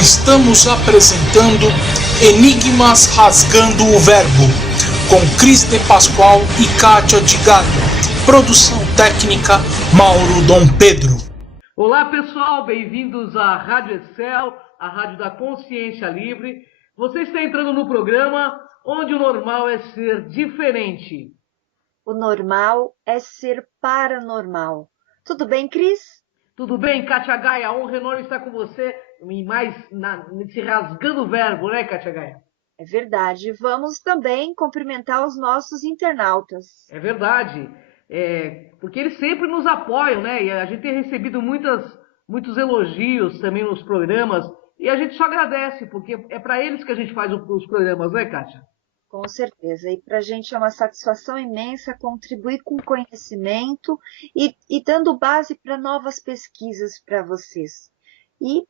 Estamos apresentando Enigmas Rasgando o Verbo, com Cris de Pascoal e Kátia de Galho. Produção técnica Mauro Dom Pedro. Olá pessoal, bem-vindos à Rádio Excel, a rádio da consciência livre. Você está entrando no programa onde o normal é ser diferente. O normal é ser paranormal. Tudo bem, Cris? Tudo bem, Kátia Gaia? A honra enorme estar com você e mais nesse rasgando o verbo, né, Kátia Gaia? É verdade. Vamos também cumprimentar os nossos internautas. É verdade. Porque eles sempre nos apoiam, né? E a gente tem recebido muitos elogios também nos programas. E a gente só agradece, porque é para eles que a gente faz os programas, né, Kátia? Com certeza. E para a gente é uma satisfação imensa contribuir com conhecimento e dando base para novas pesquisas para vocês. E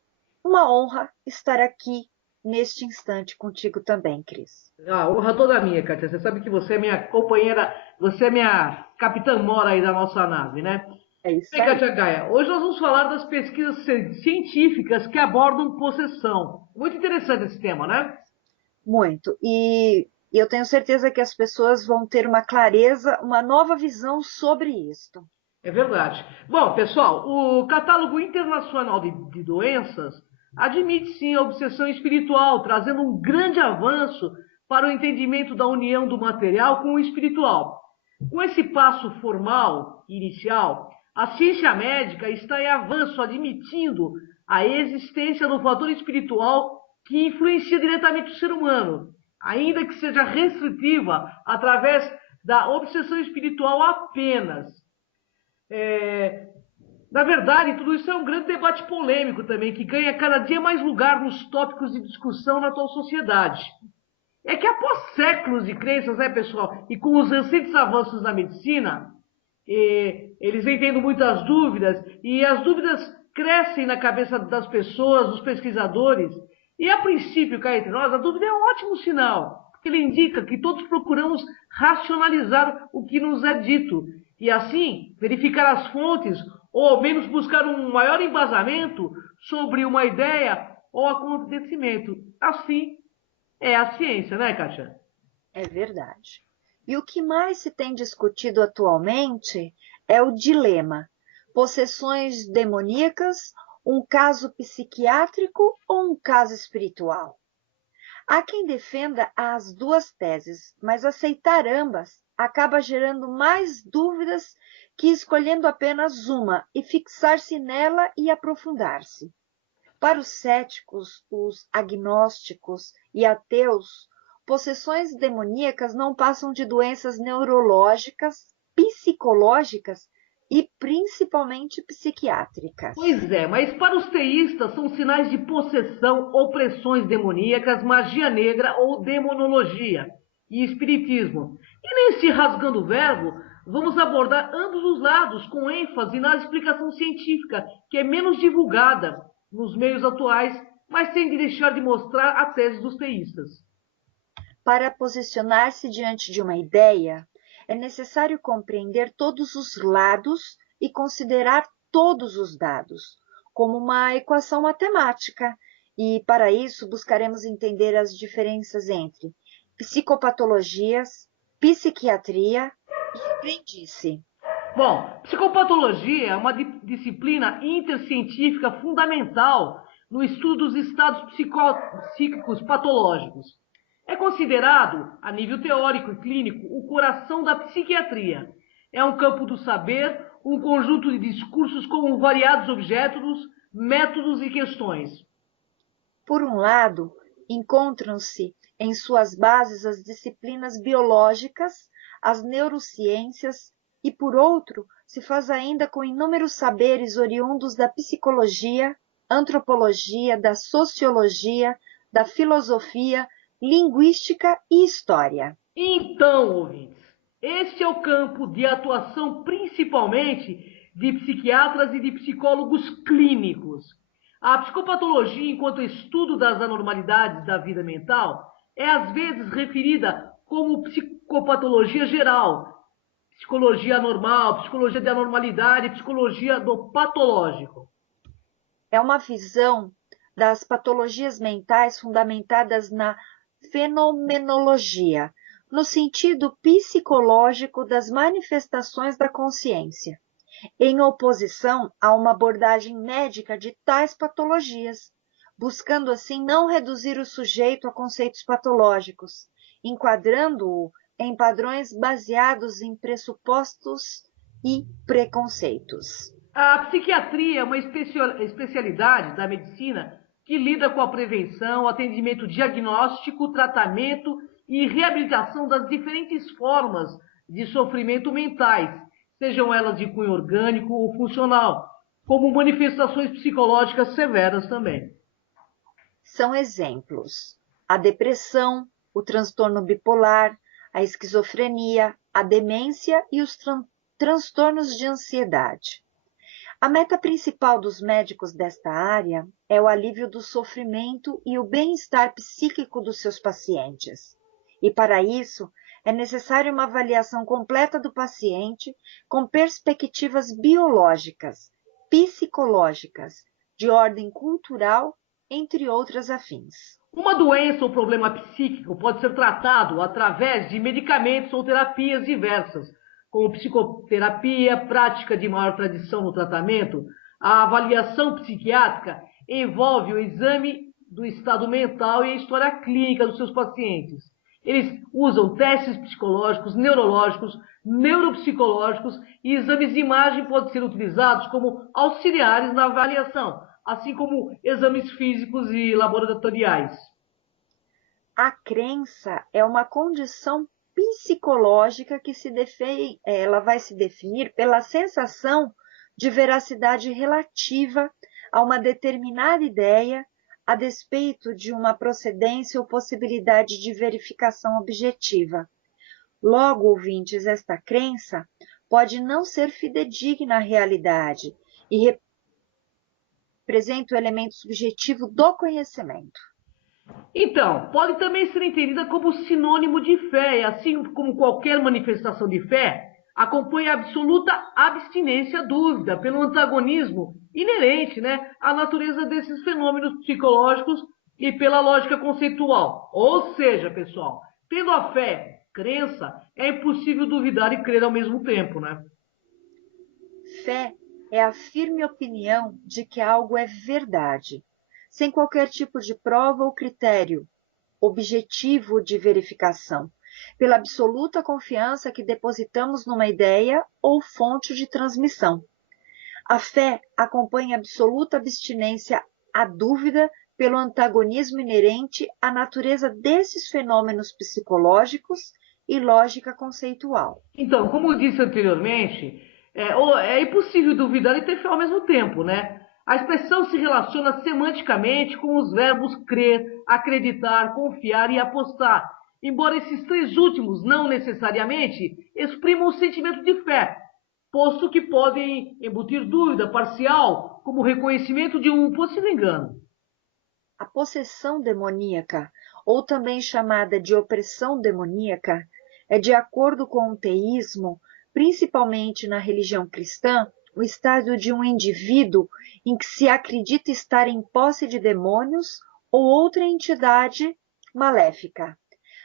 uma honra estar aqui neste instante contigo também, Cris. A honra toda minha, Kátia. Você sabe que você é minha companheira, você é minha capitã mora aí da nossa nave, né? É isso Bem, aí. Kátia Gaia, hoje nós vamos falar das pesquisas científicas que abordam possessão. Muito interessante esse tema, né? Muito. E eu tenho certeza que as pessoas vão ter uma clareza, uma nova visão sobre isto. É verdade. Bom, pessoal, o Catálogo Internacional de Doenças admite sim a obsessão espiritual, trazendo um grande avanço para o entendimento da união do material com o espiritual. Com esse passo formal inicial, a ciência médica está em avanço, admitindo a existência do fator espiritual que influencia diretamente o ser humano, ainda que seja restritiva através da obsessão espiritual apenas. Na verdade, tudo isso é um grande debate polêmico também, que ganha cada dia mais lugar nos tópicos de discussão na atual sociedade. É que após séculos de crenças, né, pessoal, e com os recentes avanços na medicina, eles vêm tendo muitas dúvidas, e as dúvidas crescem na cabeça das pessoas, dos pesquisadores, e a princípio, cá entre nós, a dúvida é um ótimo sinal, porque ele indica que todos procuramos racionalizar o que nos é dito, e assim verificar as fontes, ou ao menos buscar um maior embasamento sobre uma ideia ou acontecimento. Assim é a ciência, né, Kátia? É verdade. E o que mais se tem discutido atualmente é o dilema: possessões demoníacas, um caso psiquiátrico ou um caso espiritual? Há quem defenda as duas teses, mas aceitar ambas acaba gerando mais dúvidas que escolhendo apenas uma e fixar-se nela e aprofundar-se. Para os céticos, os agnósticos e ateus, possessões demoníacas não passam de doenças neurológicas, psicológicas e principalmente psiquiátricas. Pois é, mas para os teístas são sinais de possessão, opressões demoníacas, magia negra ou demonologia e espiritismo. E nesse rasgando o verbo, vamos abordar ambos os lados com ênfase na explicação científica, que é menos divulgada nos meios atuais, mas sem deixar de mostrar a tese dos teístas. Para posicionar-se diante de uma ideia, é necessário compreender todos os lados e considerar todos os dados, como uma equação matemática, e para isso buscaremos entender as diferenças entre psicopatologias, psiquiatria e crendice. Bom, psicopatologia é uma disciplina intercientífica fundamental no estudo dos estados psíquicos patológicos. É considerado, a nível teórico e clínico, o coração da psiquiatria. É um campo do saber, um conjunto de discursos com variados objetos, métodos e questões. Por um lado, encontram-se em suas bases as disciplinas biológicas, as neurociências, e por outro, se faz ainda com inúmeros saberes oriundos da psicologia, antropologia, da sociologia, da filosofia, linguística e história. Então, ouvintes, este é o campo de atuação principalmente de psiquiatras e de psicólogos clínicos. A psicopatologia, enquanto estudo das anormalidades da vida mental, é às vezes referida como psicopatologia geral, psicologia anormal, psicologia de anormalidade, psicologia do patológico. É uma visão das patologias mentais fundamentadas na fenomenologia, no sentido psicológico das manifestações da consciência, em oposição a uma abordagem médica de tais patologias, buscando assim não reduzir o sujeito a conceitos patológicos, enquadrando-o em padrões baseados em pressupostos e preconceitos. A psiquiatria é uma especialidade da medicina que lida com a prevenção, atendimento diagnóstico, tratamento e reabilitação das diferentes formas de sofrimento mentais, sejam elas de cunho orgânico ou funcional, como manifestações psicológicas severas também. São exemplos: a depressão, o transtorno bipolar, a esquizofrenia, a demência e os transtornos de ansiedade. A meta principal dos médicos desta área é o alívio do sofrimento e o bem-estar psíquico dos seus pacientes. E para isso, é necessária uma avaliação completa do paciente com perspectivas biológicas, psicológicas, de ordem cultural, entre outras afins. Uma doença ou problema psíquico pode ser tratado através de medicamentos ou terapias diversas, como psicoterapia, prática de maior tradição no tratamento. A avaliação psiquiátrica envolve o exame do estado mental e a história clínica dos seus pacientes. Eles usam testes psicológicos, neurológicos, neuropsicológicos e exames de imagem podem ser utilizados como auxiliares na avaliação, assim como exames físicos e laboratoriais. A crença é uma condição psicológica que ela vai se definir pela sensação de veracidade relativa a uma determinada ideia a despeito de uma procedência ou possibilidade de verificação objetiva. Logo, ouvintes, esta crença pode não ser fidedigna à realidade e representa o elemento subjetivo do conhecimento. Então, pode também ser entendida como sinônimo de fé, e assim como qualquer manifestação de fé, acompanha a absoluta abstinência à dúvida pelo antagonismo inerente, à natureza desses fenômenos psicológicos e pela lógica conceitual. Ou seja, pessoal, tendo a fé, crença, é impossível duvidar e crer ao mesmo tempo, Fé é a firme opinião de que algo é verdade, sem qualquer tipo de prova ou critério objetivo de verificação, pela absoluta confiança que depositamos numa ideia ou fonte de transmissão. A fé acompanha a absoluta abstinência à dúvida pelo antagonismo inerente à natureza desses fenômenos psicológicos e lógica conceitual. Então, como eu disse anteriormente, é impossível duvidar e ter fé ao mesmo tempo, A expressão se relaciona semanticamente com os verbos crer, acreditar, confiar e apostar, embora esses três últimos não necessariamente exprimam o sentimento de fé, posto que podem embutir dúvida parcial como reconhecimento de um possível engano. A possessão demoníaca, ou também chamada de opressão demoníaca, é, de acordo com o teísmo, principalmente na religião cristã, o estado de um indivíduo em que se acredita estar em posse de demônios ou outra entidade maléfica.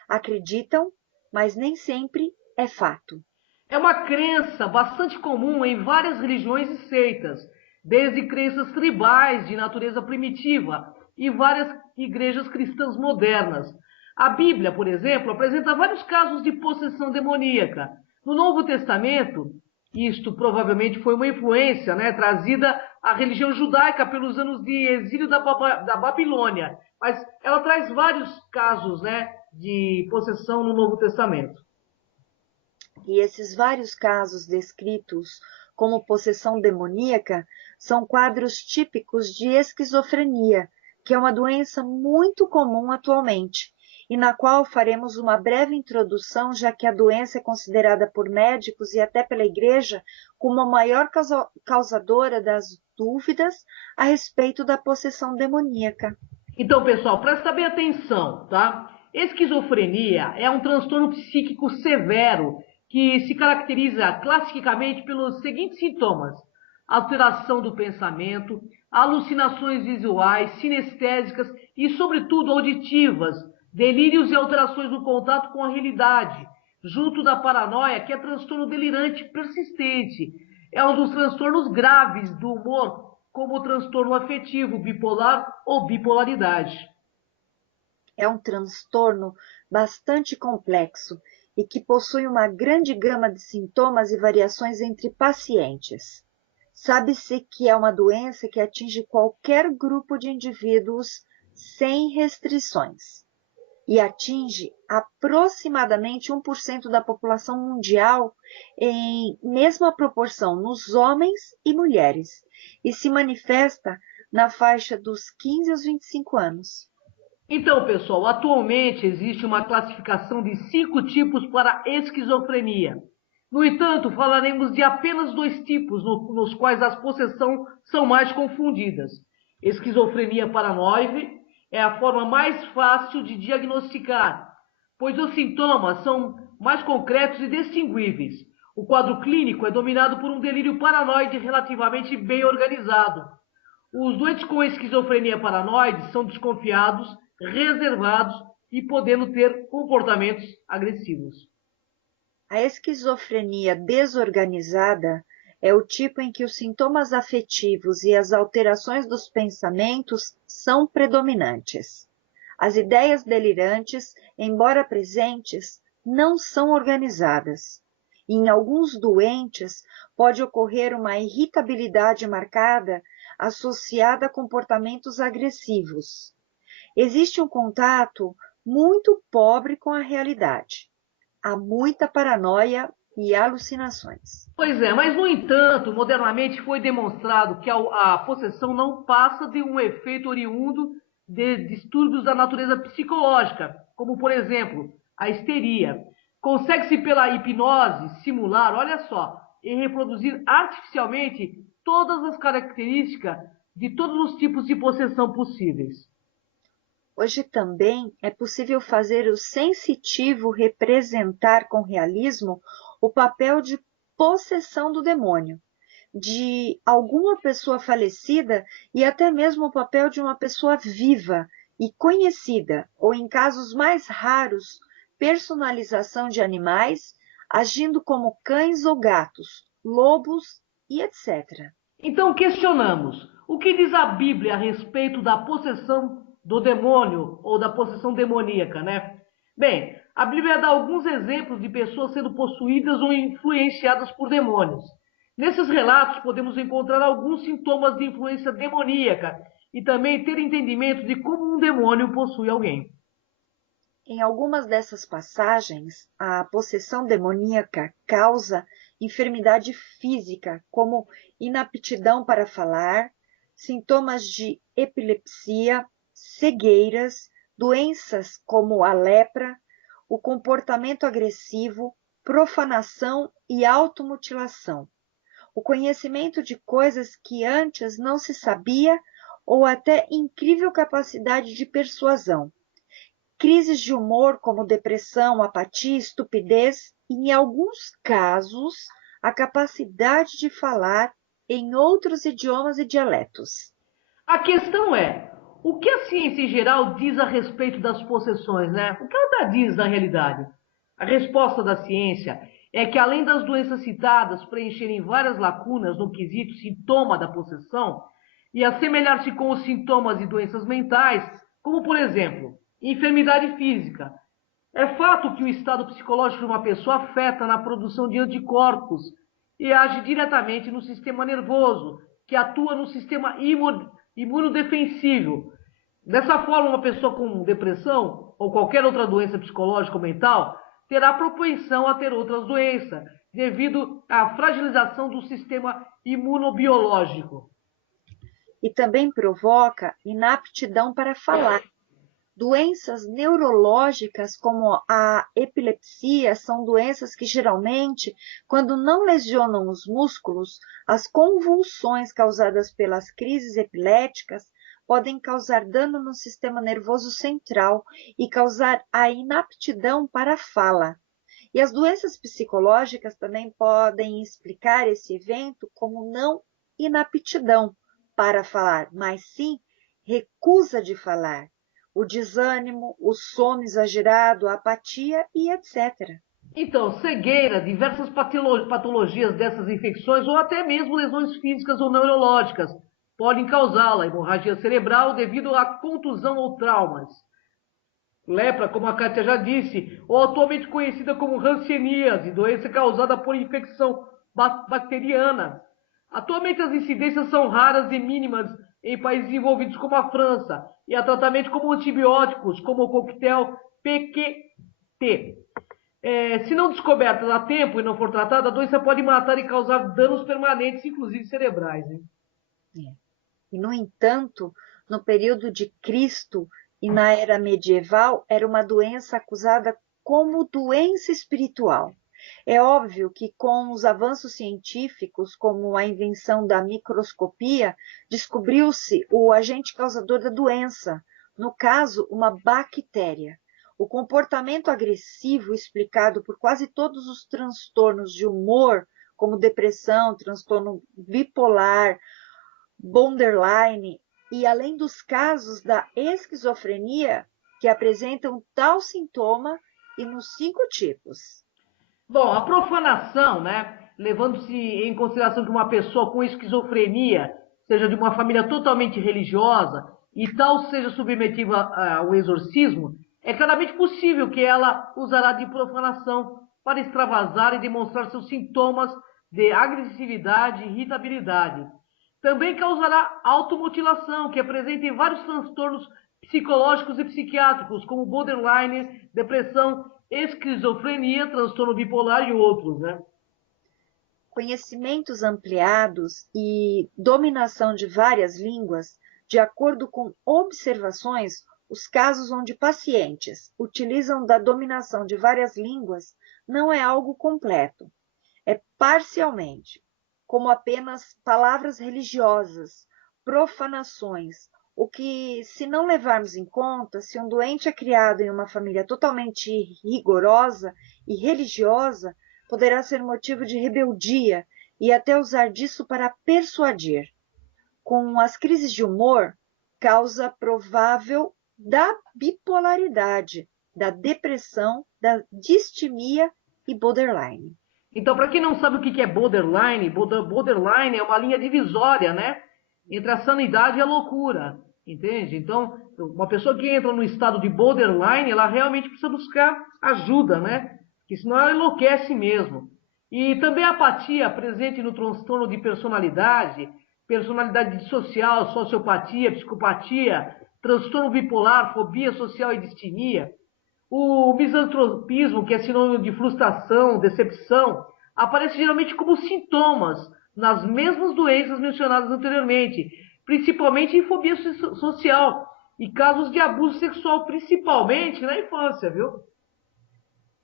Acreditam, mas nem sempre é fato. É uma crença bastante comum em várias religiões e seitas, desde crenças tribais de natureza primitiva e várias igrejas cristãs modernas. A Bíblia, por exemplo, apresenta vários casos de possessão demoníaca. No Novo Testamento, isto provavelmente foi uma influência trazida à religião judaica pelos anos de exílio da Babilônia, mas ela traz vários casos de possessão no Novo Testamento. E esses vários casos descritos como possessão demoníaca são quadros típicos de esquizofrenia, que é uma doença muito comum atualmente, e na qual faremos uma breve introdução, já que a doença é considerada por médicos e até pela Igreja como a maior causadora das dúvidas a respeito da possessão demoníaca. Então, pessoal, presta bem atenção, tá? Esquizofrenia é um transtorno psíquico severo que se caracteriza classicamente pelos seguintes sintomas: alteração do pensamento, alucinações visuais, sinestésicas e, sobretudo, auditivas, delírios e alterações no contato com a realidade, junto da paranoia, que é transtorno delirante persistente. É um dos transtornos graves do humor, como o transtorno afetivo bipolar ou bipolaridade. É um transtorno bastante complexo e que possui uma grande gama de sintomas e variações entre pacientes. Sabe-se que é uma doença que atinge qualquer grupo de indivíduos sem restrições e atinge aproximadamente 1% da população mundial em mesma proporção nos homens e mulheres e se manifesta na faixa dos 15 aos 25 anos. Então, pessoal, atualmente existe uma classificação de 5 tipos para esquizofrenia. No entanto, falaremos de apenas 2 tipos nos quais as possessões são mais confundidas. Esquizofrenia paranoide é a forma mais fácil de diagnosticar, pois os sintomas são mais concretos e distinguíveis. O quadro clínico é dominado por um delírio paranoide relativamente bem organizado. Os doentes com esquizofrenia paranoide são desconfiados, reservados e podendo ter comportamentos agressivos. A esquizofrenia desorganizada é o tipo em que os sintomas afetivos e as alterações dos pensamentos são predominantes. As ideias delirantes, embora presentes, não são organizadas. E em alguns doentes, pode ocorrer uma irritabilidade marcada associada a comportamentos agressivos. Existe um contato muito pobre com a realidade. Há muita paranoia e alucinações. Pois é, mas no entanto, modernamente foi demonstrado que a possessão não passa de um efeito oriundo de distúrbios da natureza psicológica, como por exemplo, a histeria. Consegue-se pela hipnose simular, olha só, e reproduzir artificialmente todas as características de todos os tipos de possessão possíveis. Hoje também é possível fazer o sensitivo representar com realismo o papel de possessão do demônio, de alguma pessoa falecida e até mesmo o papel de uma pessoa viva e conhecida, ou em casos mais raros, personalização de animais, agindo como cães ou gatos, lobos e etc. Então questionamos, o que diz a Bíblia a respeito da possessão do demônio ou da possessão demoníaca, né? Bem, a Bíblia dá alguns exemplos de pessoas sendo possuídas ou influenciadas por demônios. Nesses relatos podemos encontrar alguns sintomas de influência demoníaca e também ter entendimento de como um demônio possui alguém. Em algumas dessas passagens, a possessão demoníaca causa enfermidade física, como inaptidão para falar, sintomas de epilepsia, cegueiras, doenças como a lepra, o comportamento agressivo, profanação e automutilação, o conhecimento de coisas que antes não se sabia ou até incrível capacidade de persuasão, crises de humor como depressão, apatia, estupidez e, em alguns casos, a capacidade de falar em outros idiomas e dialetos. A questão é, o que a ciência em geral diz a respeito das possessões, né? O que ela diz na realidade? A resposta da ciência é que, além das doenças citadas preencherem várias lacunas no quesito sintoma da possessão e assemelhar-se com os sintomas de doenças mentais, como, por exemplo, enfermidade física, é fato que o estado psicológico de uma pessoa afeta na produção de anticorpos e age diretamente no sistema nervoso, que atua no sistema imunodefensivo. Dessa forma, uma pessoa com depressão ou qualquer outra doença psicológica ou mental terá propensão a ter outras doenças, devido à fragilização do sistema imunobiológico. E também provoca inaptidão para falar. Doenças neurológicas como a epilepsia são doenças que geralmente, quando não lesionam os músculos, as convulsões causadas pelas crises epiléticas podem causar dano no sistema nervoso central e causar a inaptidão para a fala. E as doenças psicológicas também podem explicar esse evento como não inaptidão, para falar, mas sim recusa de falar, o desânimo, o sono exagerado, a apatia e etc. Então, cegueira, diversas patologias dessas infecções ou até mesmo lesões físicas ou neurológicas podem causá-la, hemorragia cerebral devido a contusão ou traumas. Lepra, como a Kátia já disse, ou atualmente conhecida como hanseníase, doença causada por infecção bacteriana. Atualmente as incidências são raras e mínimas em países desenvolvidos como a França e há tratamento como antibióticos, como o coquetel PQT. Se não descoberta a tempo e não for tratada, a doença pode matar e causar danos permanentes, inclusive cerebrais. Hein? E, no entanto, no período de Cristo e na era medieval, era uma doença acusada como doença espiritual. É óbvio que com os avanços científicos, como a invenção da microscopia, descobriu-se o agente causador da doença, no caso, uma bactéria. O comportamento agressivo explicado por quase todos os transtornos de humor, como depressão, transtorno bipolar, borderline, e além dos casos da esquizofrenia, que apresentam tal sintoma e nos 5 tipos. Bom, a profanação, né? Levando-se em consideração que uma pessoa com esquizofrenia seja de uma família totalmente religiosa e tal seja submetida ao exorcismo, é claramente possível que ela usará de profanação para extravasar e demonstrar seus sintomas de agressividade e irritabilidade. Também causará automutilação, que apresenta vários transtornos psicológicos e psiquiátricos, como borderline, depressão, esquizofrenia, transtorno bipolar e outros, né? Conhecimentos ampliados e dominação de várias línguas, de acordo com observações, os casos onde pacientes utilizam da dominação de várias línguas não é algo completo, é parcialmente, como apenas palavras religiosas, profanações, o que, se não levarmos em conta, se um doente é criado em uma família totalmente rigorosa e religiosa, poderá ser motivo de rebeldia e até usar disso para persuadir. Com as crises de humor, causa provável da bipolaridade, da depressão, da distimia e borderline. Então, para quem não sabe o que é borderline, borderline é uma linha divisória, né? Entre a sanidade e a loucura, entende? Então, uma pessoa que entra no estado de borderline, ela realmente precisa buscar ajuda, né? Porque senão ela enlouquece mesmo. E também a apatia presente no transtorno de personalidade, personalidade dissocial, sociopatia, psicopatia, transtorno bipolar, fobia social e distimia. O misantropismo, que é sinônimo de frustração, decepção, aparece geralmente como sintomas nas mesmas doenças mencionadas anteriormente, principalmente em fobia social e casos de abuso sexual, principalmente na infância, viu?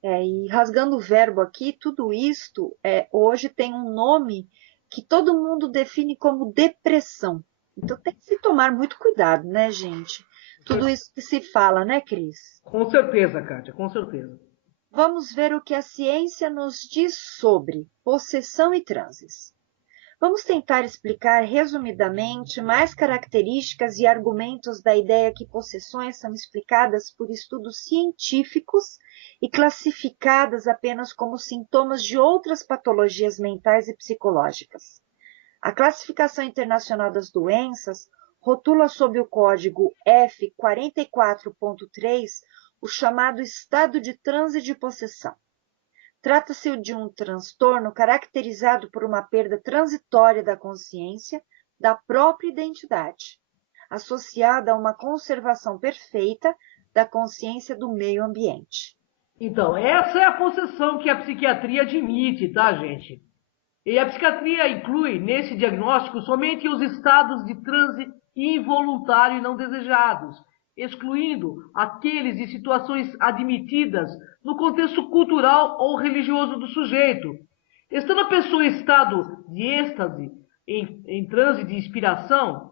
E rasgando o verbo aqui, tudo isto hoje tem um nome que todo mundo define como depressão. Então tem que se tomar muito cuidado, né, gente? Tudo isso que se fala, né, Cris? Com certeza, Kátia, com certeza. Vamos ver o que a ciência nos diz sobre possessão e transes. Vamos tentar explicar resumidamente mais características e argumentos da ideia que possessões são explicadas por estudos científicos e classificadas apenas como sintomas de outras patologias mentais e psicológicas. A Classificação Internacional das Doenças rotula sob o código F44.3 o chamado estado de transe de possessão. Trata-se de um transtorno caracterizado por uma perda transitória da consciência da própria identidade, associada a uma conservação perfeita da consciência do meio ambiente. Então, essa é a possessão que a psiquiatria admite, tá, gente? E a psiquiatria inclui, nesse diagnóstico, somente os estados de transe involuntário e não desejados, excluindo aqueles de situações admitidas no contexto cultural ou religioso do sujeito. Estando a pessoa em estado de êxtase, em transe de inspiração,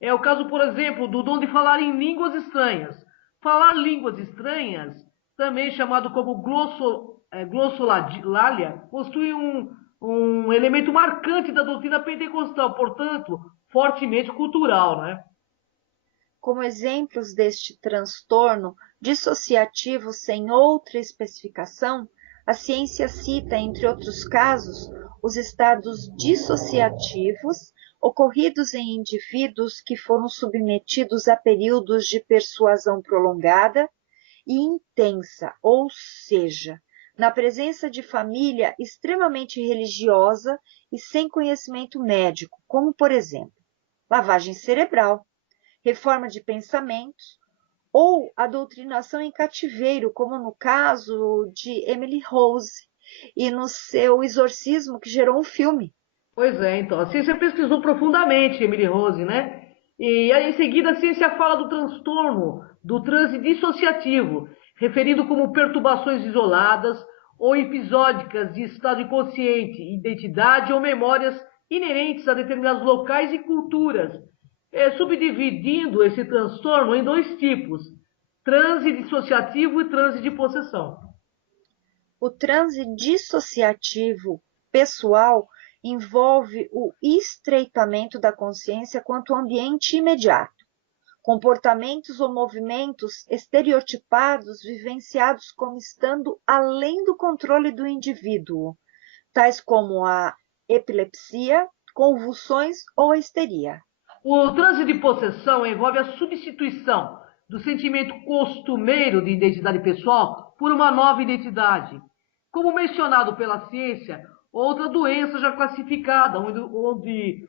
é o caso, por exemplo, do dom de falar em línguas estranhas. Falar línguas estranhas, também chamado como glossolalia, possui um elemento marcante da doutrina pentecostal. Portanto, fortemente cultural, né? Como exemplos deste transtorno dissociativo sem outra especificação, a ciência cita, entre outros casos, os estados dissociativos ocorridos em indivíduos que foram submetidos a períodos de persuasão prolongada e intensa, ou seja, na presença de família extremamente religiosa e sem conhecimento médico, como, por exemplo, lavagem cerebral, reforma de pensamentos ou a doutrinação em cativeiro, como no caso de Emily Rose e no seu exorcismo que gerou um filme. Pois é, então, a ciência pesquisou profundamente Emily Rose, né? E aí, em seguida, a ciência fala do transtorno do transe dissociativo, referindo como perturbações isoladas ou episódicas de estado inconsciente, identidade ou memórias inerentes a determinados locais e culturas, subdividindo esse transtorno em dois tipos, transe dissociativo e transe de possessão. O transe dissociativo pessoal envolve o estreitamento da consciência quanto ao ambiente imediato, comportamentos ou movimentos estereotipados vivenciados como estando além do controle do indivíduo, tais como a epilepsia, convulsões ou a histeria. O transe de possessão envolve a substituição do sentimento costumeiro de identidade pessoal por uma nova identidade. Como mencionado pela ciência, outra doença já classificada, onde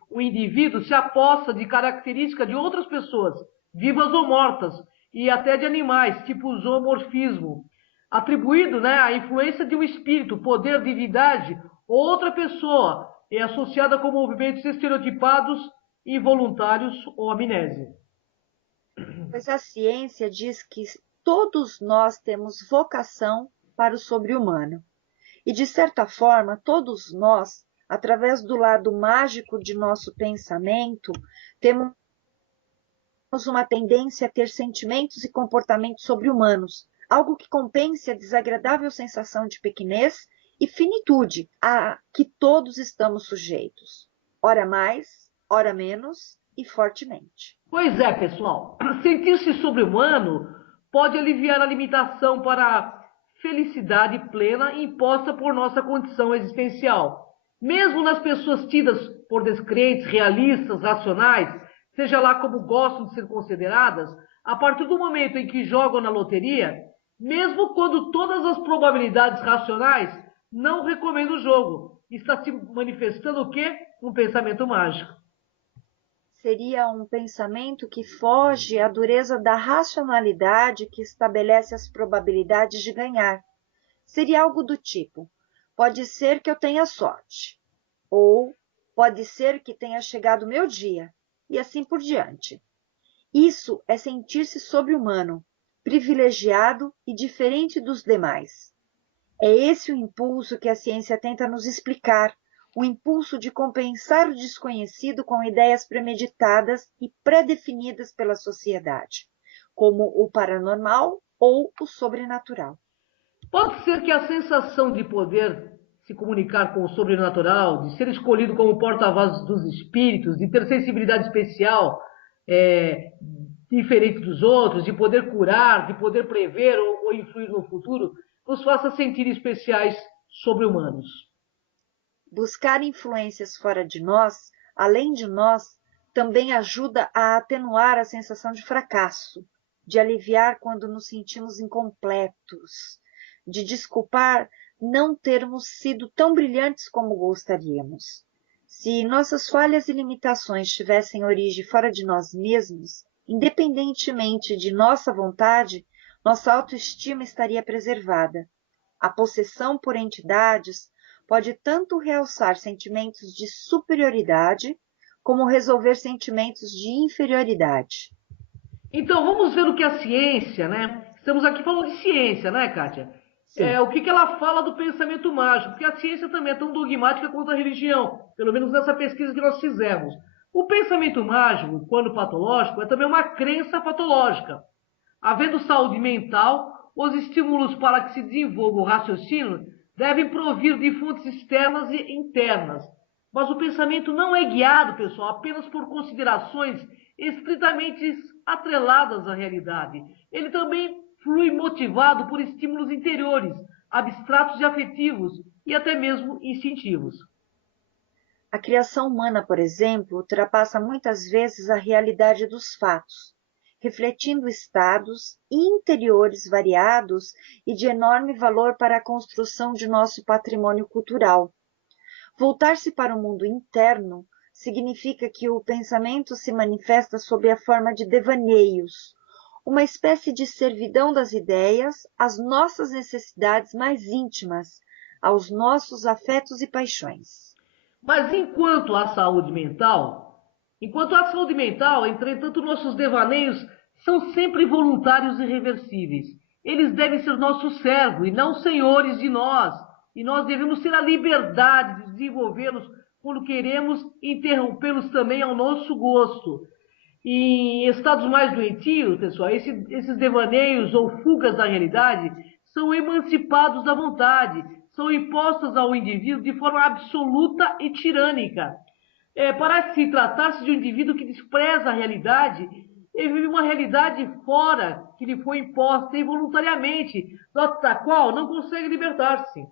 o indivíduo se apossa de características de outras pessoas, vivas ou mortas, e até de animais, tipo zoomorfismo, atribuído, né, à influência de um espírito, poder, divindade ou outra pessoa, e associada com movimentos estereotipados, involuntários ou amnésia. Pois a ciência diz que todos nós temos vocação para o sobre-humano. E, de certa forma, todos nós, através do lado mágico de nosso pensamento, temos uma tendência a ter sentimentos e comportamentos sobre-humanos, algo que compense a desagradável sensação de pequenez e finitude a que todos estamos sujeitos, ora mais, ora menos e fortemente. Pois é, pessoal, sentir-se sobre-humano pode aliviar a limitação para a felicidade plena imposta por nossa condição existencial. Mesmo nas pessoas tidas por descrentes, realistas, racionais, seja lá como gostam de ser consideradas, a partir do momento em que jogam na loteria, mesmo quando todas as probabilidades racionais não recomendam o jogo, está se manifestando o quê? Um pensamento mágico. Seria um pensamento que foge à dureza da racionalidade que estabelece as probabilidades de ganhar. Seria algo do tipo: pode ser que eu tenha sorte, ou pode ser que tenha chegado o meu dia, e assim por diante. Isso é sentir-se sobre-humano, privilegiado e diferente dos demais. É esse o impulso que a ciência tenta nos explicar, o impulso de compensar o desconhecido com ideias premeditadas e pré-definidas pela sociedade, como o paranormal ou o sobrenatural. Pode ser que a sensação de poder se comunicar com o sobrenatural, de ser escolhido como porta-voz dos espíritos, de ter sensibilidade especial, diferente dos outros, de poder curar, de poder prever ou influir no futuro, nos faça sentir especiais sobre-humanos. Buscar influências fora de nós, além de nós, também ajuda a atenuar a sensação de fracasso, de aliviar quando nos sentimos incompletos, de desculpar não termos sido tão brilhantes como gostaríamos. Se nossas falhas e limitações tivessem origem fora de nós mesmos, independentemente de nossa vontade, nossa autoestima estaria preservada. A possessão por entidades pode tanto realçar sentimentos de superioridade, como resolver sentimentos de inferioridade. Então, vamos ver o que a ciência, né? Estamos aqui falando de ciência, né, Kátia? O que ela fala do pensamento mágico, porque a ciência também é tão dogmática quanto a religião, pelo menos nessa pesquisa que nós fizemos. O pensamento mágico, quando patológico, é também uma crença patológica. Havendo saúde mental, os estímulos para que se desenvolva o raciocínio devem provir de fontes externas e internas. Mas o pensamento não é guiado, pessoal, apenas por considerações estritamente atreladas à realidade. Ele também flui motivado por estímulos interiores, abstratos e afetivos, e até mesmo instintivos. A criação humana, por exemplo, ultrapassa muitas vezes a realidade dos fatos, refletindo estados interiores variados e de enorme valor para a construção de nosso patrimônio cultural. Voltar-se para o mundo interno significa que o pensamento se manifesta sob a forma de devaneios, uma espécie de servidão das ideias às nossas necessidades mais íntimas, aos nossos afetos e paixões. Mas enquanto a saúde mental, entretanto, nossos devaneios são sempre voluntários e reversíveis. Eles devem ser nosso servo e não senhores de nós. E nós devemos ter a liberdade de desenvolvê-los quando queremos e interrompê-los também ao nosso gosto. E em estados mais doentios, pessoal, esses devaneios ou fugas da realidade são emancipados da vontade, são impostas ao indivíduo de forma absoluta e tirânica. Parece tratar-se de um indivíduo que despreza a realidade e vive uma realidade fora que lhe foi imposta involuntariamente, da qual não consegue libertar-se.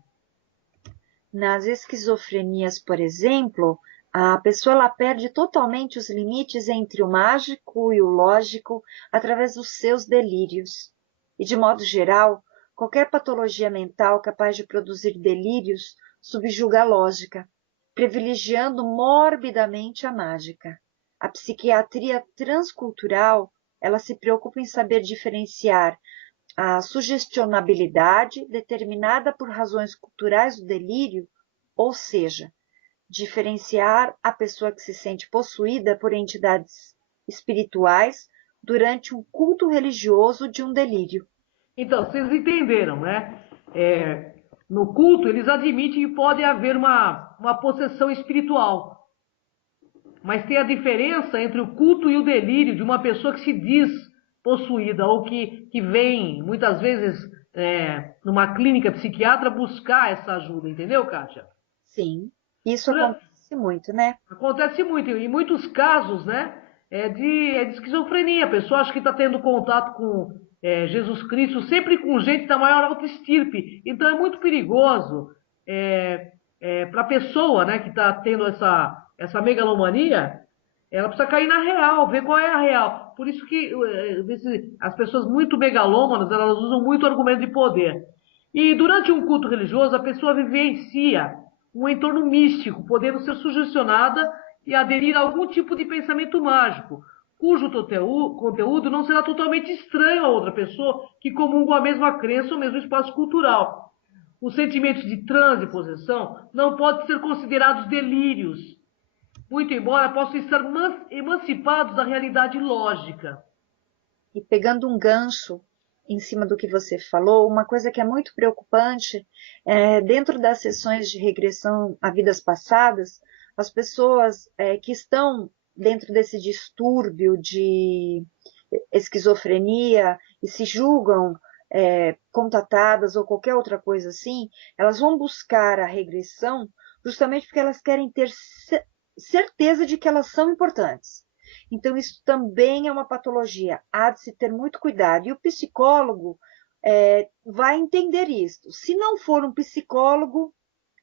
Nas esquizofrenias, por exemplo, a pessoa ela perde totalmente os limites entre o mágico e o lógico através dos seus delírios. E, de modo geral, qualquer patologia mental capaz de produzir delírios subjuga a lógica, privilegiando morbidamente a mágica. A psiquiatria transcultural, ela se preocupa em saber diferenciar a sugestionabilidade determinada por razões culturais do delírio, ou seja, diferenciar a pessoa que se sente possuída por entidades espirituais durante um culto religioso de um delírio. Então, vocês entenderam, né? No culto, eles admitem que pode haver uma possessão espiritual. Mas tem a diferença entre o culto e o delírio de uma pessoa que se diz possuída ou que vem, muitas vezes, numa clínica psiquiatra buscar essa ajuda, entendeu, Kátia? Sim, isso acontece muito, né? Acontece muito, em muitos casos, né? De esquizofrenia. A pessoa acha que está tendo contato com Jesus Cristo, sempre com gente da maior autoestirpe. Então é muito perigoso para a pessoa, né, que está tendo essa megalomania, ela precisa cair na real, ver qual é a real. Por isso que as pessoas muito megalômanas, elas usam muito argumento de poder. E durante um culto religioso, a pessoa vivencia um entorno místico, podendo ser sugestionada e aderir a algum tipo de pensamento mágico, cujo conteúdo não será totalmente estranho a outra pessoa que comunga a mesma crença ou o mesmo espaço cultural. Os sentimentos de transe e possessão não podem ser considerados delírios, muito embora possam estar emancipados da realidade lógica. E pegando um gancho em cima do que você falou, uma coisa que é muito preocupante, dentro das sessões de regressão a vidas passadas, as pessoas que estão dentro desse distúrbio de esquizofrenia e se julgam contatadas ou qualquer outra coisa assim, elas vão buscar a regressão justamente porque elas querem ter certeza de que elas são importantes. Então, isso também é uma patologia. Há de se ter muito cuidado. E o psicólogo vai entender isso. Se não for um psicólogo,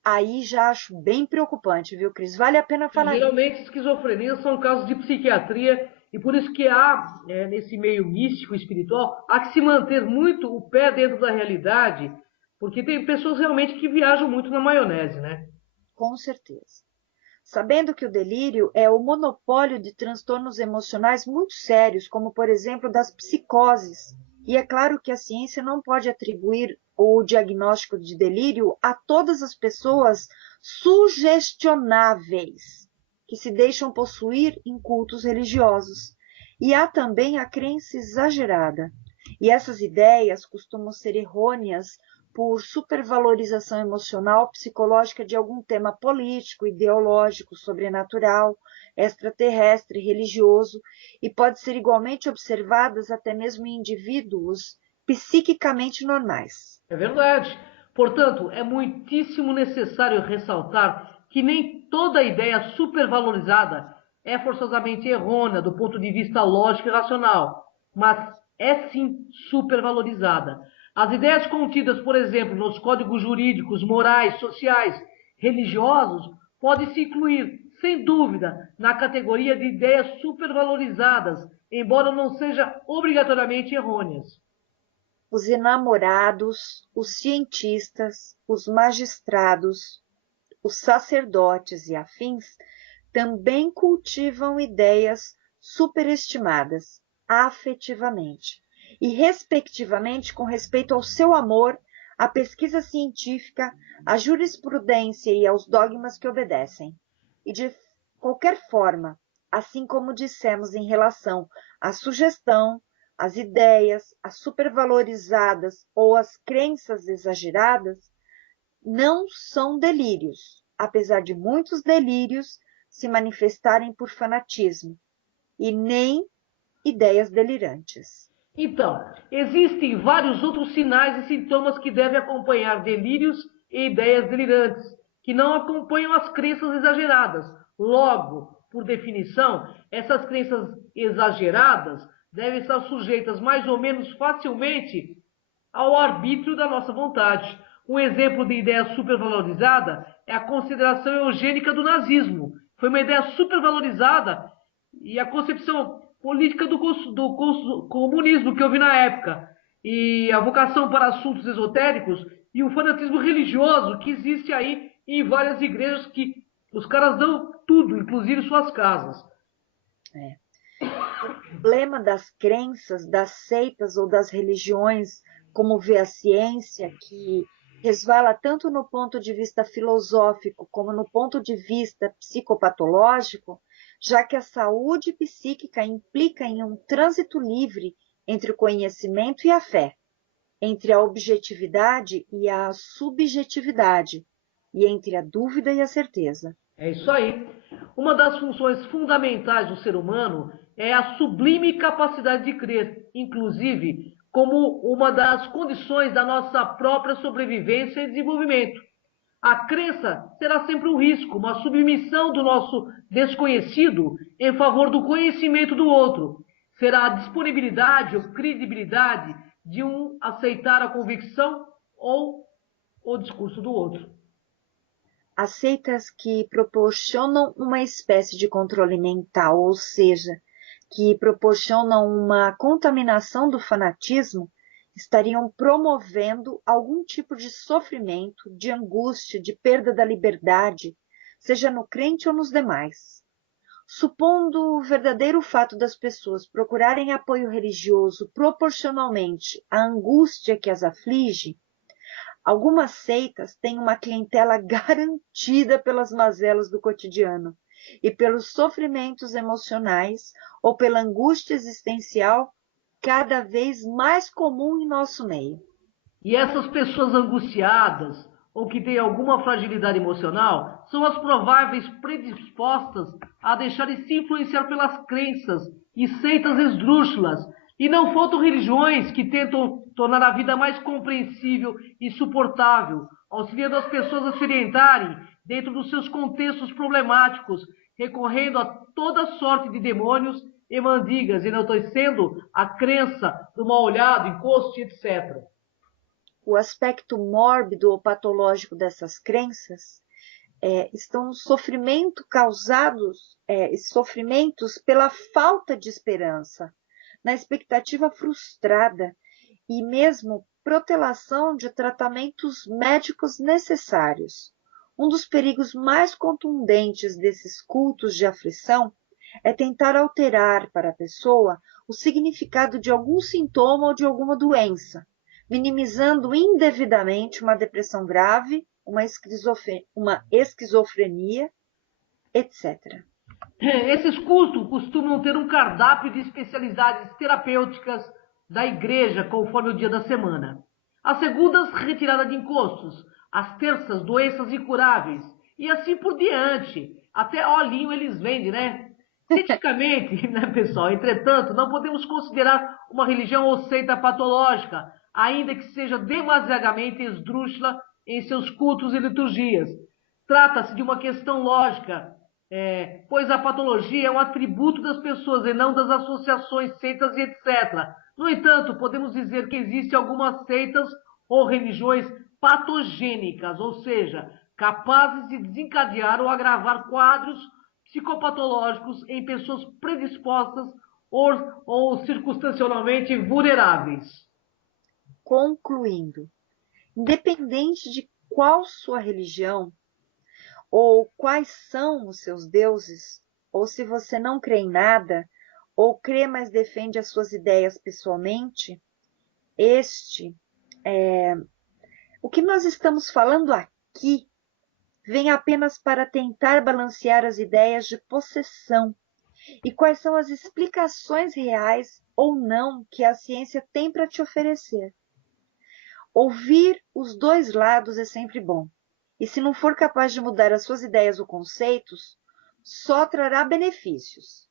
aí já acho bem preocupante, viu, Cris? Vale a pena falar isso. Geralmente, esquizofrenia são casos de psiquiatria, e por isso que há, nesse meio místico e espiritual, há que se manter muito o pé dentro da realidade, porque tem pessoas realmente que viajam muito na maionese, né? Com certeza. Sabendo que o delírio é o monopólio de transtornos emocionais muito sérios, como, por exemplo, das psicoses. E é claro que a ciência não pode atribuir o diagnóstico de delírio a todas as pessoas sugestionáveis, que se deixam possuir em cultos religiosos. E há também a crença exagerada. E essas ideias costumam ser errôneas por supervalorização emocional, psicológica de algum tema político, ideológico, sobrenatural, extraterrestre, religioso, e pode ser igualmente observadas até mesmo em indivíduos psiquicamente normais. É verdade. Portanto, é muitíssimo necessário ressaltar que nem toda ideia supervalorizada é forçosamente errônea do ponto de vista lógico e racional, mas é sim supervalorizada. As ideias contidas, por exemplo, nos códigos jurídicos, morais, sociais, religiosos, podem se incluir, sem dúvida, na categoria de ideias supervalorizadas, embora não sejam obrigatoriamente errôneas. Os enamorados, os cientistas, os magistrados, os sacerdotes e afins também cultivam ideias superestimadas afetivamente e respectivamente com respeito ao seu amor, à pesquisa científica, à jurisprudência e aos dogmas que obedecem. E de qualquer forma, assim como dissemos em relação à sugestão, às ideias, as supervalorizadas ou as crenças exageradas, não são delírios, apesar de muitos delírios se manifestarem por fanatismo, e nem ideias delirantes. Então, existem vários outros sinais e sintomas que devem acompanhar delírios e ideias delirantes, que não acompanham as crenças exageradas. Logo, por definição, essas crenças exageradas devem estar sujeitas mais ou menos facilmente ao arbítrio da nossa vontade. Um exemplo de ideia supervalorizada é a consideração eugênica do nazismo. Foi uma ideia supervalorizada e a concepção política do comunismo que eu vi na época, e a vocação para assuntos esotéricos e o fanatismo religioso que existe aí em várias igrejas que os caras dão tudo, inclusive suas casas. O problema das crenças, das seitas ou das religiões, como vê a ciência, que resvala tanto no ponto de vista filosófico como no ponto de vista psicopatológico, já que a saúde psíquica implica em um trânsito livre entre o conhecimento e a fé, entre a objetividade e a subjetividade, e entre a dúvida e a certeza. É isso aí. Uma das funções fundamentais do ser humano é a sublime capacidade de crer, inclusive como uma das condições da nossa própria sobrevivência e desenvolvimento. A crença será sempre um risco, uma submissão do nosso desconhecido em favor do conhecimento do outro. Será a disponibilidade ou credibilidade de um aceitar a convicção ou o discurso do outro. As seitas que proporcionam uma espécie de controle mental, ou seja, que proporcionam uma contaminação do fanatismo, estariam promovendo algum tipo de sofrimento, de angústia, de perda da liberdade, seja no crente ou nos demais. Supondo o verdadeiro fato das pessoas procurarem apoio religioso proporcionalmente à angústia que as aflige, algumas seitas têm uma clientela garantida pelas mazelas do cotidiano e pelos sofrimentos emocionais ou pela angústia existencial cada vez mais comum em nosso meio. E essas pessoas angustiadas ou que têm alguma fragilidade emocional são as prováveis predispostas a deixarem-se influenciar pelas crenças e seitas esdrúxulas. E não faltam religiões que tentam tornar a vida mais compreensível e suportável, auxiliando as pessoas a se orientarem dentro dos seus contextos problemáticos, recorrendo a toda sorte de demônios e mandigas, enaltecendo a crença do mal-olhado, encosto, etc. O aspecto mórbido ou patológico dessas crenças estão no sofrimento sofrimentos pela falta de esperança, na expectativa frustrada e mesmo protelação de tratamentos médicos necessários. Um dos perigos mais contundentes desses cultos de aflição é tentar alterar para a pessoa o significado de algum sintoma ou de alguma doença, minimizando indevidamente uma depressão grave, uma esquizofrenia, etc. Esses cultos costumam ter um cardápio de especialidades terapêuticas da igreja conforme o dia da semana. As segundas, retirada de encostos. As terças, doenças incuráveis. E assim por diante. Até olhinho eles vendem, né? Cientificamente, né, pessoal? Entretanto, não podemos considerar uma religião ou seita patológica, ainda que seja demasiadamente esdrúxula em seus cultos e liturgias. Trata-se de uma questão lógica, pois a patologia é um atributo das pessoas e não das associações, seitas e etc. No entanto, podemos dizer que existem algumas seitas ou religiões patogênicas, ou seja, capazes de desencadear ou agravar quadros psicopatológicos em pessoas predispostas ou circunstancialmente vulneráveis. Concluindo, independente de qual sua religião, ou quais são os seus deuses, ou se você não crê em nada, ou crê, mas defende as suas ideias pessoalmente, o que nós estamos falando aqui vem apenas para tentar balancear as ideias de possessão e quais são as explicações reais ou não que a ciência tem para te oferecer. Ouvir os dois lados é sempre bom, e se não for capaz de mudar as suas ideias ou conceitos, só trará benefícios,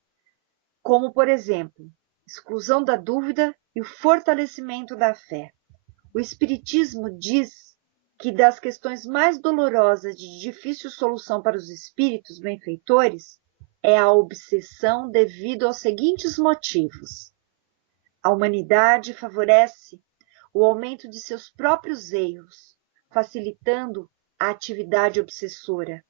como, por exemplo, exclusão da dúvida e o fortalecimento da fé. O Espiritismo diz que das questões mais dolorosas de difícil solução para os espíritos benfeitores é a obsessão devido aos seguintes motivos. A humanidade favorece o aumento de seus próprios erros, facilitando a atividade obsessora,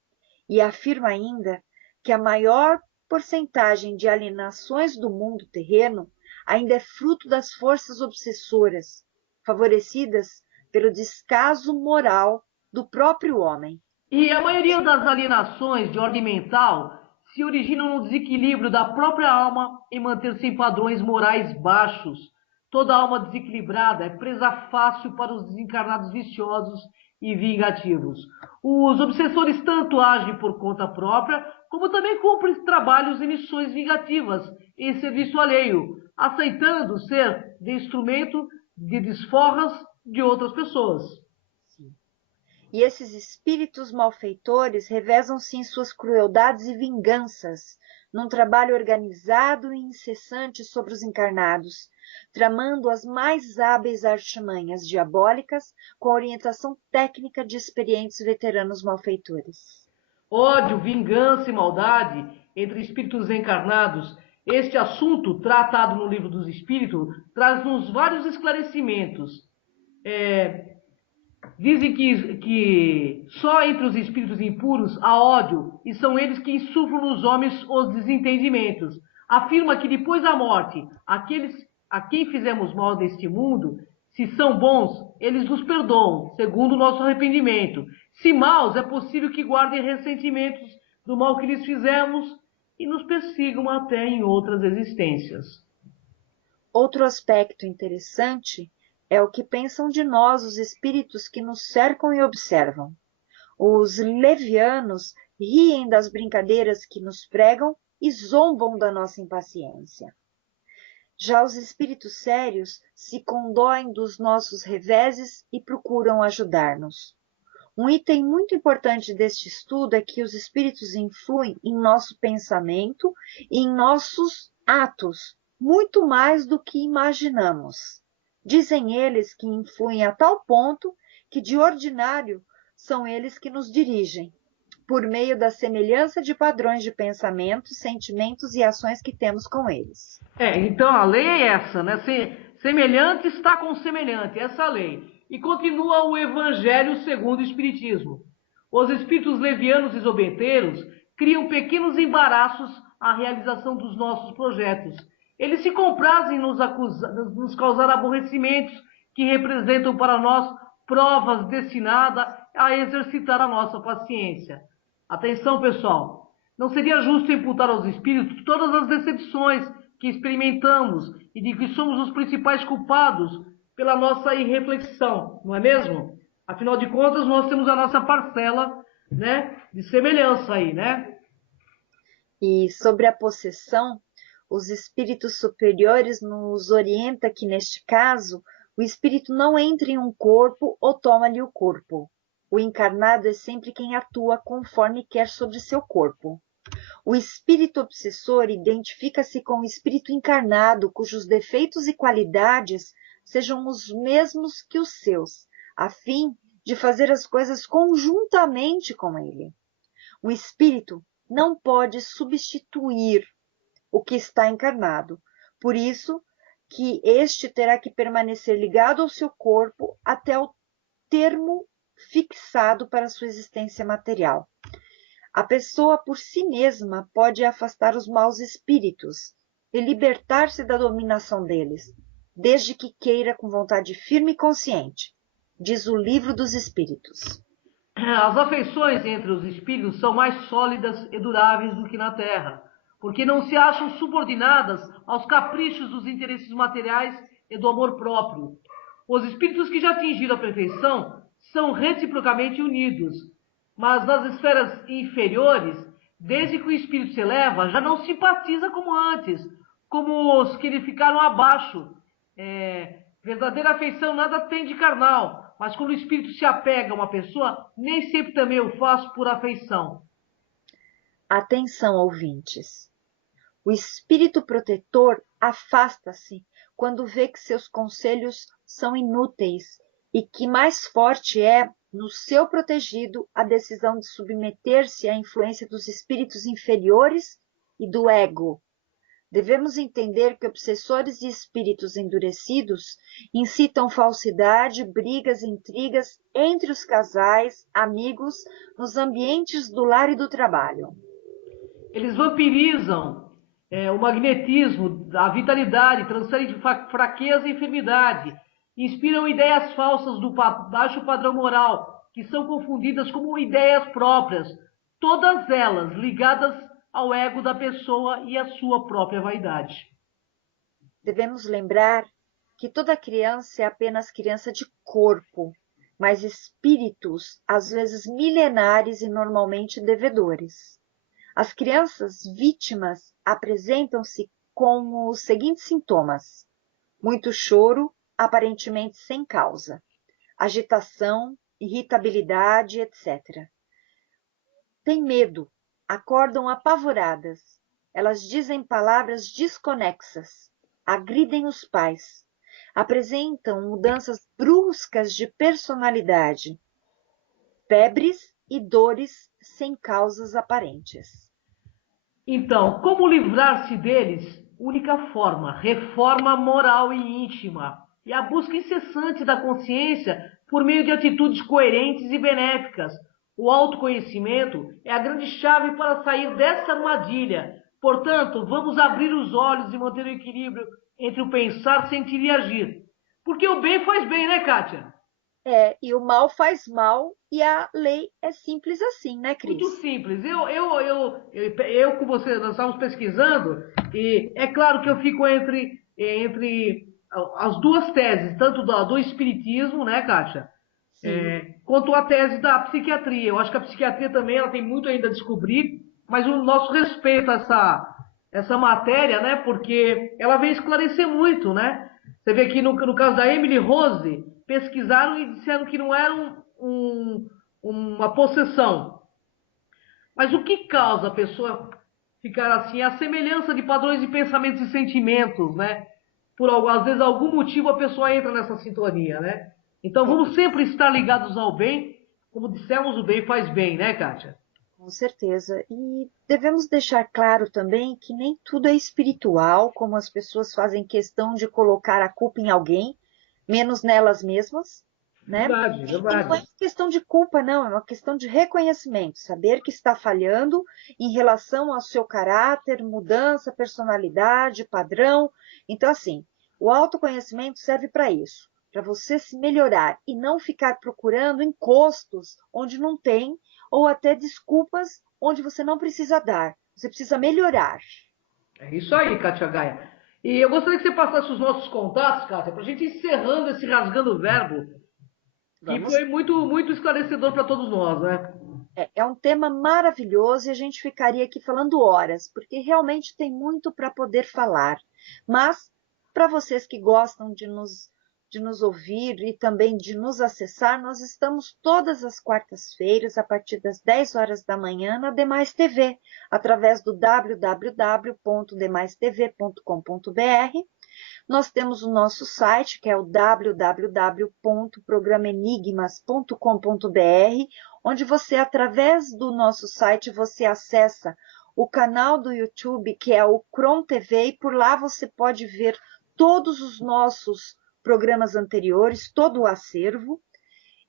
e afirma ainda que a maior porcentagem de alienações do mundo terreno ainda é fruto das forças obsessoras, favorecidas pelo descaso moral do próprio homem. E a maioria das alienações de ordem mental se originam no desequilíbrio da própria alma em manter-se em padrões morais baixos. Toda alma desequilibrada é presa fácil para os desencarnados viciosos e vingativos. Os obsessores tanto agem por conta própria, como também cumprem trabalhos e missões vingativas em serviço alheio, aceitando ser de instrumento de desforras de outras pessoas. E esses espíritos malfeitores revezam-se em suas crueldades e vinganças, num trabalho organizado e incessante sobre os encarnados, tramando as mais hábeis artimanhas diabólicas com a orientação técnica de experientes veteranos malfeitores. Ódio, vingança e maldade entre espíritos encarnados. Este assunto, tratado no Livro dos Espíritos, traz-nos vários esclarecimentos. Dizem que só entre os espíritos impuros há ódio, e são eles que insuflam nos homens os desentendimentos. Afirma que depois da morte, aqueles a quem fizemos mal neste mundo, se são bons, eles nos perdoam, segundo o nosso arrependimento. Se maus, é possível que guardem ressentimentos do mal que lhes fizemos e nos persigam até em outras existências. Outro aspecto interessante é o que pensam de nós os espíritos que nos cercam e observam. Os levianos riem das brincadeiras que nos pregam e zombam da nossa impaciência. Já os espíritos sérios se condoem dos nossos reveses e procuram ajudar-nos. Um item muito importante deste estudo é que os espíritos influem em nosso pensamento e em nossos atos, muito mais do que imaginamos. Dizem eles que influem a tal ponto que, de ordinário, são eles que nos dirigem, por meio da semelhança de padrões de pensamentos, sentimentos e ações que temos com eles. Então a lei é essa, né? Semelhante está com semelhante, essa é a lei. E continua o Evangelho segundo o Espiritismo. Os espíritos levianos e zombeteiros criam pequenos embaraços à realização dos nossos projetos. Eles se comprazem em nos causar aborrecimentos que representam para nós provas destinadas a exercitar a nossa paciência. Atenção, pessoal! Não seria justo imputar aos espíritos todas as decepções que experimentamos e de que somos os principais culpados pela nossa irreflexão, não é mesmo? Afinal de contas, nós temos a nossa parcela, né, de semelhança aí, né? E sobre a possessão, os espíritos superiores nos orientam que, neste caso, o espírito não entra em um corpo ou toma-lhe o corpo. O encarnado é sempre quem atua conforme quer sobre seu corpo. O espírito obsessor identifica-se com o espírito encarnado, cujos defeitos e qualidades sejam os mesmos que os seus, a fim de fazer as coisas conjuntamente com ele. O espírito não pode substituir o que está encarnado. Por isso que este terá que permanecer ligado ao seu corpo até o termo fixado para sua existência material. A pessoa por si mesma pode afastar os maus espíritos e libertar-se da dominação deles, desde que queira com vontade firme e consciente, diz o Livro dos Espíritos. As afeições entre os espíritos são mais sólidas e duráveis do que na Terra, porque não se acham subordinadas aos caprichos dos interesses materiais e do amor próprio. Os espíritos que já atingiram a perfeição são reciprocamente unidos, mas nas esferas inferiores, desde que o espírito se eleva, já não simpatiza como antes, como os que lhe ficaram abaixo. Verdadeira afeição nada tem de carnal, mas quando o espírito se apega a uma pessoa, nem sempre também o faz por afeição. Atenção, ouvintes. O espírito protetor afasta-se quando vê que seus conselhos são inúteis e que mais forte é, no seu protegido, a decisão de submeter-se à influência dos espíritos inferiores e do ego. Devemos entender que obsessores e espíritos endurecidos incitam falsidade, brigas, intrigas entre os casais, amigos, nos ambientes do lar e do trabalho. Eles vampirizam o magnetismo, a vitalidade, transferem fraqueza e enfermidade, inspiram ideias falsas do baixo padrão moral, que são confundidas como ideias próprias, todas elas ligadas ao ego da pessoa e à sua própria vaidade. Devemos lembrar que toda criança é apenas criança de corpo, mas espíritos, às vezes milenares e normalmente devedores. As crianças vítimas apresentam-se com os seguintes sintomas: muito choro, aparentemente sem causa, agitação, irritabilidade, etc. Tem medo, acordam apavoradas, elas dizem palavras desconexas, agridem os pais, apresentam mudanças bruscas de personalidade, febres e dores sem causas aparentes. Então, como livrar-se deles? Única forma, reforma moral e íntima, e a busca incessante da consciência por meio de atitudes coerentes e benéficas. O autoconhecimento é a grande chave para sair dessa armadilha. Portanto, vamos abrir os olhos e manter o equilíbrio entre o pensar, sentir e agir. Porque o bem faz bem, né, Kátia? E o mal faz mal, e a lei é simples assim, né, Cris? Muito simples. Eu com você, nós estávamos pesquisando, e é claro que eu fico entre as duas teses, tanto do espiritismo, né, Kátia? Quanto a tese da psiquiatria. Eu acho que a psiquiatria também ela tem muito ainda a descobrir, mas o nosso respeito a essa matéria, né, porque ela vem esclarecer muito, né? Você vê que no caso da Emily Rose, pesquisaram e disseram que não era uma possessão. Mas o que causa a pessoa ficar assim? A semelhança de padrões de pensamentos e sentimentos, né? Às vezes, algum motivo a pessoa entra nessa sintonia, né? Então, vamos sempre estar ligados ao bem. Como dissemos, o bem faz bem, né, Kátia? Com certeza. E devemos deixar claro também que nem tudo é espiritual, como as pessoas fazem questão de colocar a culpa em alguém, menos nelas mesmas, né? Verdade, E verdade. não é questão de culpa, não, é uma questão de reconhecimento, saber que está falhando em relação ao seu caráter, mudança, personalidade, padrão. Então, assim, o autoconhecimento serve para isso, para você se melhorar e não ficar procurando encostos onde não tem, ou até desculpas onde você não precisa dar. Você precisa melhorar. É isso aí, Kátia Gaia. E eu gostaria que você passasse os nossos contatos, Kátia, para a gente ir encerrando esse Rasgando o Verbo, que foi muito, muito esclarecedor para todos nós, né? É um tema maravilhoso e a gente ficaria aqui falando horas, porque realmente tem muito para poder falar. Mas, para vocês que gostam de nos ouvir e também de nos acessar, nós estamos todas as quartas-feiras, a partir das 10 horas da manhã, na Demais TV, através do www.demaistv.com.br, Nós temos o nosso site, que é o www.programenigmas.com.br, onde você, através do nosso site, você acessa o canal do YouTube, que é o Cron TV, e por lá você pode ver todos os nossos programas anteriores, todo o acervo.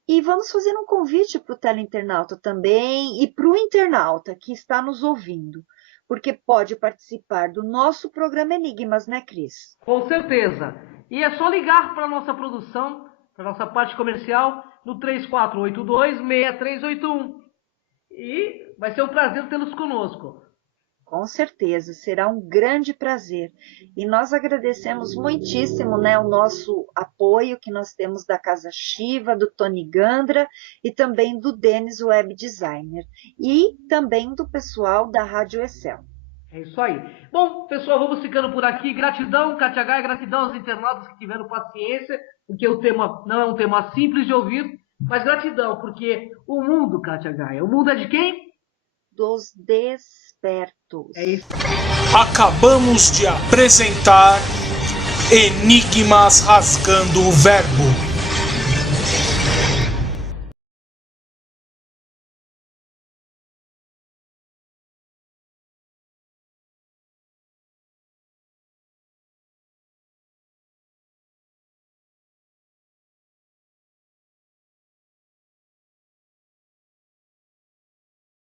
E vamos fazer um convite para o teleinternauta também e para o internauta que está nos ouvindo, porque pode participar do nosso programa Enigmas, né, Cris? Com certeza. E é só ligar para a nossa produção, para a nossa parte comercial, no 3482-6381. E vai ser um prazer tê-los conosco. Com certeza, será um grande prazer. E nós agradecemos muitíssimo, né, o nosso apoio que nós temos da Casa Shiva, do Tony Gandra e também do Denis Web Designer. E também do pessoal da Rádio Excel. É isso aí. Bom, pessoal, vamos ficando por aqui. Gratidão, Kátia Gaia, gratidão aos internautas que tiveram paciência, porque o tema não é um tema simples de ouvir, mas gratidão, porque o mundo, Kátia Gaia, o mundo é de quem? Dos despertos. É isso. Acabamos de apresentar Enigmas Rasgando o Verbo.